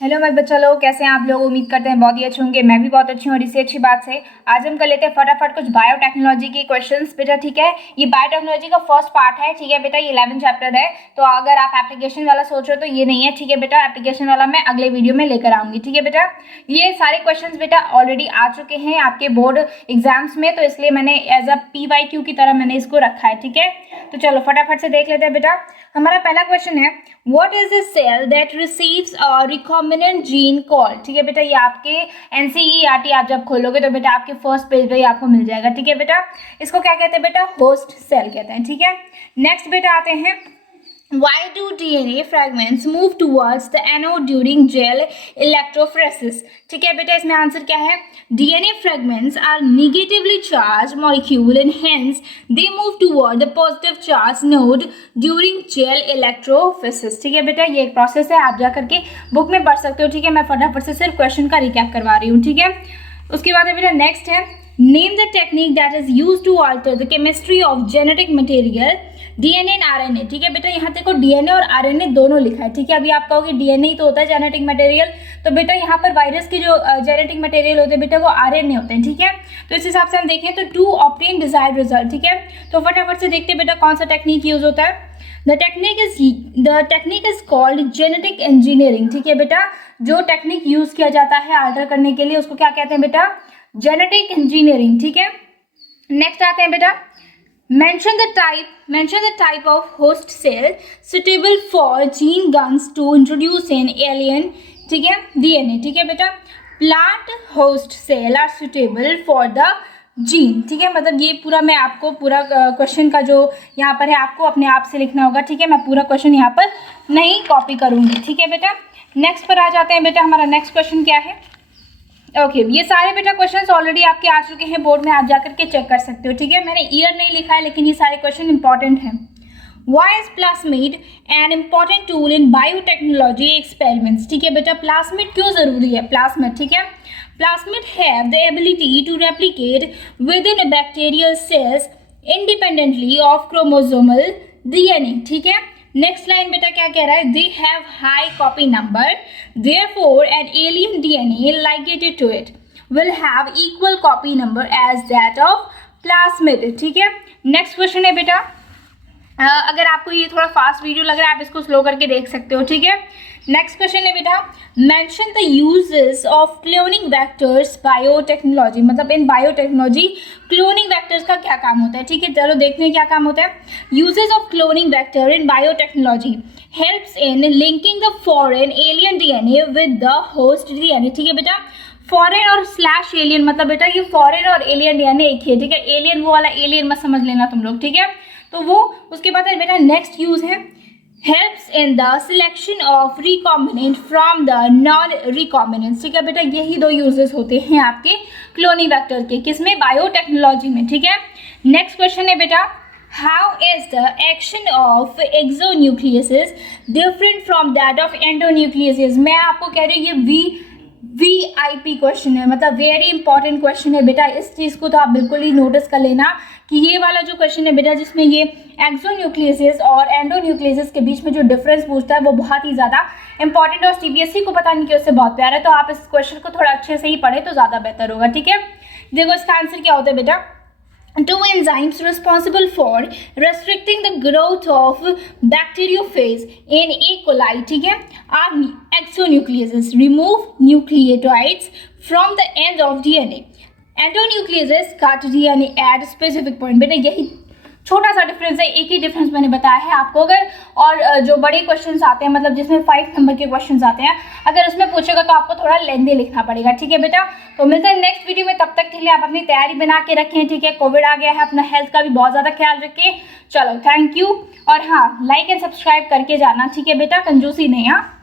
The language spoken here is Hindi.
हेलो मेरे बच्चा लोग, कैसे हैं आप लोग। उम्मीद करते हैं बहुत ही अच्छे होंगे। मैं भी बहुत अच्छी हूँ और इसी अच्छी बात से आज हम कर लेते हैं फटाफट कुछ बायोटेक्नोलॉजी के क्वेश्चंस बेटा। ठीक है, ये बायोटेक्नोलॉजी का फर्स्ट पार्ट है। ठीक है बेटा, ये 11 चैप्टर है। तो अगर आप एप्लीकेशन वाला सोच रहे हो तो ये नहीं है। ठीक है बेटा, एप्लीकेशन वाला मैं अगले वीडियो में लेकर आऊंगी। ठीक है बेटा, ये सारे क्वेश्चन बेटा ऑलरेडी आ चुके हैं आपके बोर्ड एग्जाम्स में, तो इसलिए मैंने एज अ PYQ की तरह मैंने इसको रखा है। ठीक है, तो चलो फटाफट से देख लेते हैं बेटा। हमारा पहला क्वेश्चन है, what is the cell that receives a recombinant gene call. ठीक है बेटा, ये आपके NCERT आप जब खोलोगे तो बेटा आपके फर्स्ट पेज पे ही आपको मिल जाएगा। ठीक है बेटा, इसको क्या कहते हैं बेटा, होस्ट सेल कहते हैं। ठीक है, नेक्स्ट बेटा आते हैं, why do DNA fragments move towards the anode during gel electrophoresis। ठीक है बेटा, इसमें आंसर क्या है, DNA fragments are negatively charged molecule and hence they move toward the positive charged node during gel electrophoresis। ठीक है बेटा, ये एक प्रोसेस है, आप जा करके बुक में पढ़ सकते हो। ठीक है, मैं फटाफट से सिर्फ क्वेश्चन का रिकैप करवा रही हूँ। ठीक है, उसके बाद है बेटा नेक्स्ट है, name the technique that is used to alter the chemistry of genetic material DNA and RNA। ठीक है बेटा, यहाँ देखो DNA और RNA दोनों लिखा है। ठीक है, अभी आप कहोगे DNA ही तो होता है जेनेटिक मटेरियल, तो बेटा यहाँ पर वायरस की जो जेनेटिक मटेरियल होते हैं बेटा वो RNA होते हैं। ठीक है, तो इस हिसाब से हम देखें तो टू ऑब्टेन डिजायर्ड रिजल्ट। ठीक है, तो फटाफट से देखते हैं बेटा कौन सा टेक्निक यूज होता है। The technique is called genetic engineering. ठीक है बेटा, जो टेक्निक यूज किया जाता है अल्टर करने के लिए उसको क्या कहते हैं बेटा, जेनेटिक इंजीनियरिंग। ठीक है, नेक्स्ट आते हैं बेटा, mention the type of host cell suitable for gene guns to introduce an alien। ठीक है, DNA। ठीक है बेटा, plant host cell are suitable for the gene। ठीक है, मतलब ये पूरा मैं आपको पूरा क्वेश्चन का जो यहाँ पर है आपको अपने आप से लिखना होगा। ठीक है, मैं पूरा क्वेश्चन यहाँ पर नहीं कॉपी करूँगी। ठीक है बेटा, नेक्स्ट पर आ जाते हैं बेटा। हमारा नेक्स्ट क्वेश्चन क्या है, ओके ये सारे बेटा क्वेश्चंस ऑलरेडी आपके आ चुके हैं बोर्ड में, आप जाकर के चेक कर सकते हो। ठीक है, मैंने ईयर नहीं लिखा है लेकिन ये सारे क्वेश्चन इंपॉर्टेंट हैं। Why is plasmid an important tool in biotechnology experiments. ठीक है बेटा, प्लास्मिड क्यों जरूरी है, प्लास्मिड। ठीक है, plasmid have the ability to replicate within bacterial cells independently of chromosomal DNA। ठीक है, नेक्स्ट लाइन बेटा क्या कह रहा है, they have high copy number therefore an alien DNA ligated to it will have equal copy number as that of plasmid। ठीक है, नेक्स्ट क्वेश्चन है बेटा, अगर आपको ये थोड़ा फास्ट वीडियो लग रहा है आप इसको स्लो करके देख सकते हो। ठीक है, नेक्स्ट क्वेश्चन है बेटा, mention the uses of cloning vectors biotechnology. मतलब इन बायोटेक्नोलॉजी क्लोनिंग वेक्टर्स का क्या काम होता है। ठीक है, चलो देखते हैं क्या काम होता है। Uses of cloning vector in biotechnology helps in linking the foreign alien DNA with the host DNA। ठीक है बेटा, फॉरेन और स्लैश एलियन, मतलब बेटा ये फॉरेन और एलियन DNA एक ही है। ठीक है, एलियन वो वाला एलियन मत समझ लेना तुम लोग। ठीक है, तो वो उसके बाद है बेटा नेक्स्ट यूज है, helps in the selection of recombinant from the non recombinant. ठीक है बेटा, यही दो यूजेस होते हैं आपके क्लोनिंग वेक्टर के, किसमें, बायोटेक्नोलॉजी में। ठीक है, नेक्स्ट क्वेश्चन है बेटा, how is the action of exonucleases different from that of endonucleases. मैं आपको कह रही हूँ ये VIP क्वेश्चन है, मतलब वेरी इंपॉर्टेंट क्वेश्चन है बेटा। इस चीज़ को तो आप बिल्कुल ही नोटिस कर लेना कि ये वाला जो क्वेश्चन है बेटा जिसमें ये एक्सोन्यूक्लियसेस और एंडोन्यूक्लियसेस के बीच में जो डिफरेंस पूछता है वो बहुत ही ज़्यादा इंपॉर्टेंट और CBSE को पता नहीं कि उससे बहुत प्यारा है, तो आप इस क्वेश्चन को थोड़ा अच्छे से ही पढ़े तो ज़्यादा बेहतर होगा। ठीक है, देखो इसका आंसर क्या होता है बेटा, two enzymes responsible for restricting the growth of bacteriophage in E. coli, ठीक है, are exonucleases remove nucleotides from the ends of DNA, endonucleases cut DNA at specific point। बेटा यही छोटा सा डिफरेंस है, एक ही डिफरेंस मैंने बताया है आपको। अगर और जो बड़े क्वेश्चंस आते हैं, मतलब जिसमें 5 नंबर के क्वेश्चंस आते हैं, अगर उसमें पूछेगा तो आपको थोड़ा लेंथी लिखना पड़ेगा। ठीक है बेटा, तो मिलते हैं नेक्स्ट वीडियो में, तब तक के लिए आप अपनी तैयारी बना के रखें। ठीक है, कोविड आ गया है, अपना हेल्थ का भी बहुत ज़्यादा ख्याल रखें। चलो थैंक यू, और हाँ लाइक एंड सब्सक्राइब करके जाना। ठीक है बेटा, कंजूसी नहीं। हाँ।